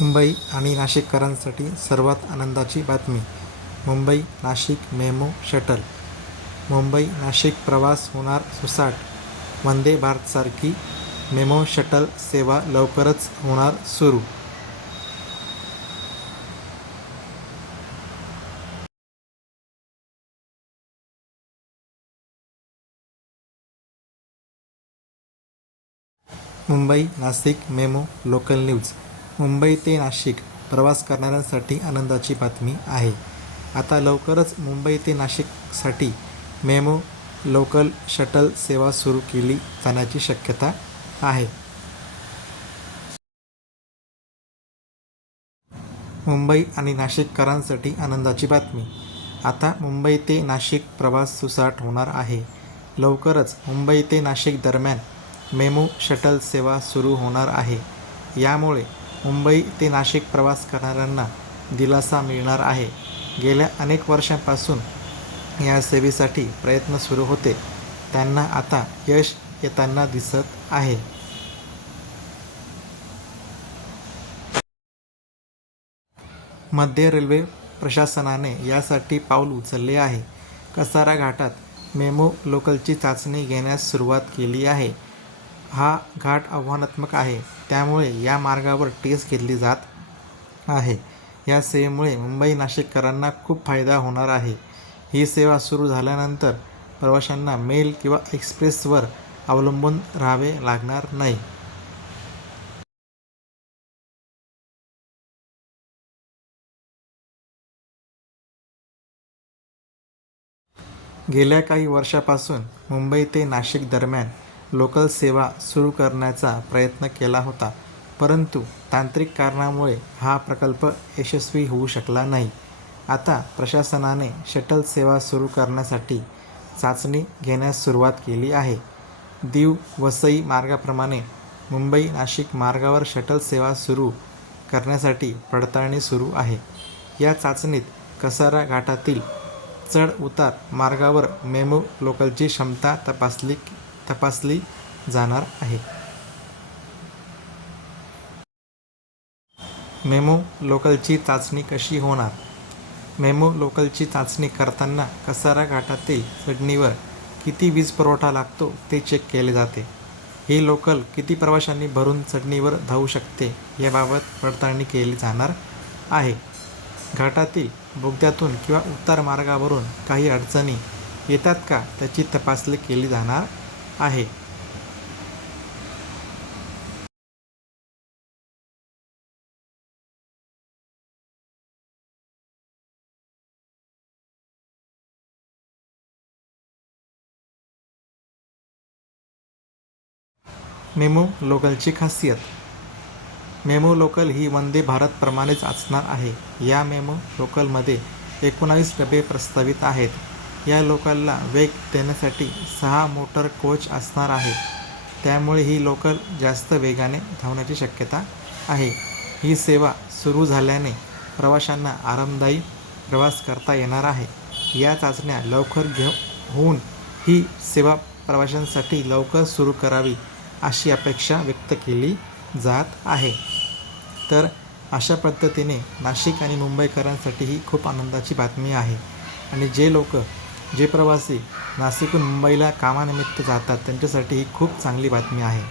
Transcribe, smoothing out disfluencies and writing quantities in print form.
मुंबई आणि नाशिककरांसाठी सर्वात आनंदाची बातमी. Mumbai Nashik MEMU shuttle. मुंबई नाशिक प्रवास होणार सुसाट. वंदे भारतसारखी मेमो शटल सेवा लवकरच होणार सुरू. Mumbai Nashik MEMU local news. Mumbai ते नाशिक प्रवास करणाऱ्यांसाठी आनंदाची बातमी आहे. आता लवकरच मुंबई ते नाशिकसाठी मेमो लोकल शटल सेवा सुरू केली जाण्याची शक्यता आहे. मुंबई आणि नाशिककरांसाठी आनंदाची बातमी. आता मुंबई ते नाशिक प्रवास सुसाट होणार आहे. लवकरच मुंबई ते नाशिक दरम्यान मेमो शटल सेवा सुरू होणार आहे. यामुळे मुंबई ते नाशिक प्रवास करणाऱ्यांना दिलासा मिळणार आहे. गेल्या अनेक वर्षांपासून या सेवेसाठी प्रयत्न सुरू होते. त्यांना आता यश येताना दिसत आहे. मध्य रेल्वे प्रशासनाने यासाठी पाऊल उचलले आहे. कसारा घाटात मेमो लोकलची चाचणी घेण्यास सुरुवात केली आहे. हा घाट आव्हानात्मक आहे, त्यामुळे या मार्गावर टेस्ट घेतली जात आहे. या सेवेमुळे मुंबई नाशिककरांना खूप फायदा होणार आहे. ही सेवा सुरू झाल्यानंतर प्रवाशांना मेल किंवा एक्सप्रेसवर अवलंबून राहावे लागणार नाही. गेल्या काही वर्षापासून मुंबई ते नाशिक दरम्यान लोकल सेवा सुरू करण्याचा प्रयत्न केला होता, परंतु तांत्रिक कारणामुळे हा प्रकल्प यशस्वी होऊ शकला नाही. आता प्रशासनाने शटल सेवा सुरू करण्यासाठी चाचणी घेण्यास सुरुवात केली आहे. दीव वसई मार्गाप्रमाणे मुंबई नाशिक मार्गावर शटल सेवा सुरू करण्यासाठी पडताळणी सुरू आहे. या चाचणीत कसारा घाटातील चढ उतार मार्गावर मेमो लोकलची क्षमता तपासली जाणार आहे. मेमो लोकलची चाचणी कशी होणार? मेमो लोकलची चाचणी करताना कसारा घाटातील चढणीवर किती वीज पुरवठा लागतो ते चेक केले जाते. ही लोकल किती प्रवाशांनी भरून चढणीवर धावू शकते याबाबत पडताळणी केली जाणार आहे. घाटातील बोगद्यातून किंवा उतार मार्गावरून काही अडचणी येतात का त्याची तपासणी केली जाणार आहे. मेमो लोकलची खासियत. मेमो लोकल ही वंदे भारतप्रमाणेच असणार आहे. या मेमो लोकलमध्ये 19 डबे प्रस्तावित आहेत. या लोकलला वेग देण्यासाठी 6 मोटर कोच असणार आहेत. त्यामुळे ही लोकल जास्त वेगाने धावण्याची शक्यता आहे. ही सेवा सुरू झाल्याने प्रवाशांना आरामदायी प्रवास करता येणार आहे. या चाचण्या लवकर होऊन ही सेवा प्रवाशांसाठी लवकर सुरू करावी अशी अपेक्षा व्यक्त केली जात आहे. तर अशा पद्धतीने नाशिक आणि मुंबईकरांसाठी ही खूप आनंदाची बातमी आहे. आणि जे प्रवासी नाशिकहून मुंबईला कामानिमित्त जातात त्यांच्यासाठी ही खूप चांगली बातमी आहे.